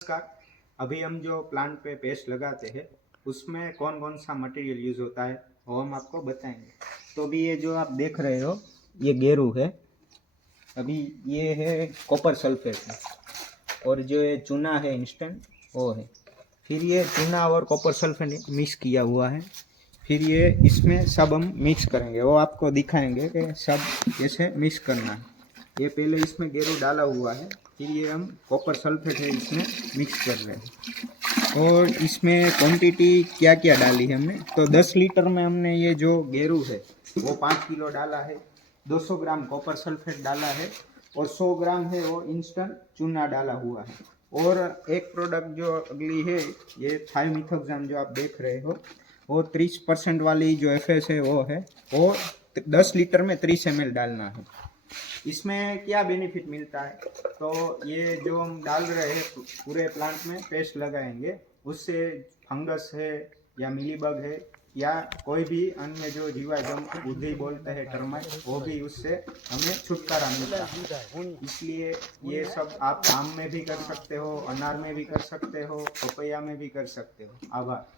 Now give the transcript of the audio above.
नमस्कार। अभी हम जो प्लांट पे पेस्ट लगाते हैं उसमें कौन कौन सा मटेरियल यूज़ होता है वो हम आपको बताएंगे। तो अभी ये जो आप देख रहे हो ये गेरू है, अभी ये है कॉपर सल्फेट है, और जो ये चूना है इंस्टेंट वो है। फिर ये चूना और कॉपर सल्फेट मिक्स किया हुआ है, फिर ये इसमें सब हम मिक्स करेंगे, वो आपको दिखाएंगे कि सब कैसे मिक्स करना है। ये पहले इसमें गेरू डाला हुआ है, फिर ये हम कॉपर सल्फेट है इसमें मिक्स कर रहे हैं। और इसमें क्वांटिटी क्या क्या डाली है हमने, तो 10 लीटर में हमने ये जो गेरू है वो 5 किलो डाला है, 200 ग्राम कॉपर सल्फेट डाला है, और 100 ग्राम है वो इंस्टेंट चूना डाला हुआ है। और एक प्रोडक्ट जो अगली है ये थायोमिथोक्साम जो आप देख रहे हो, वो 30% वाली जो एफएस है वो है, वो 10 लीटर में 30 ml डालना है। इसमें क्या बेनिफिट मिलता है, तो ये जो हम डाल रहे हैं पूरे प्लांट में पेस्ट लगाएंगे, उससे फंगस है या मिलीबग है या कोई भी अन्य जो जीवाणु बुद्धि बोलते हैं टर्माइट, वो भी उससे हमें छुटकारा मिलता है। इसलिए ये सब आप आम में भी कर सकते हो, अनार में भी कर सकते हो, पपैया में भी कर सकते हो। आभार।